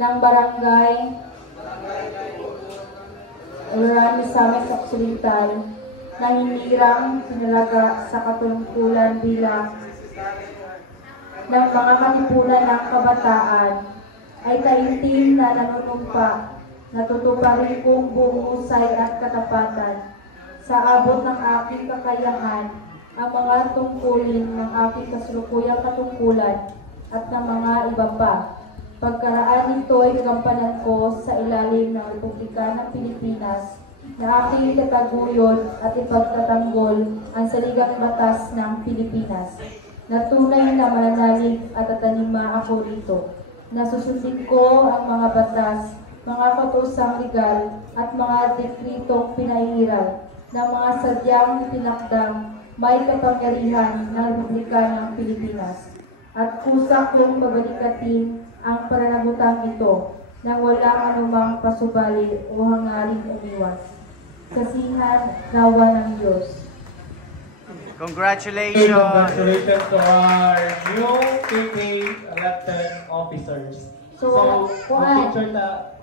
ng Barangay Misamis Occidental na hinirang pinalaga sa katungkulan bilang ng mga katipunan ng kabataan ay taimtim na nanunumpa na tutuparin kong buong husay at katapatan sa abot ng aking kakayahan ang mga tungkulin ng aking kasalukuyang katungkulan at ng mga iba pa. Pagkaraan nito ay gagampanan ko sa ilalim ng Republika ng Pilipinas na aking itataguyod at ipagtatanggol ang saligang batas ng Pilipinas na tunay na mananalig at tatanima ako rito. Nasusundin ko ang mga batas, mga katusang legal at mga dekretong pinairal ng mga sadyang tinakdang may kapangyarihan ng Republika ng Pilipinas at kusa kong babalikatin ang pananabutang ito nang walang anumang pasubali o hangaring umiwas. Kasihan nawa ng Diyos. Congratulations! Congratulations to our new PK elected officers. So, picture na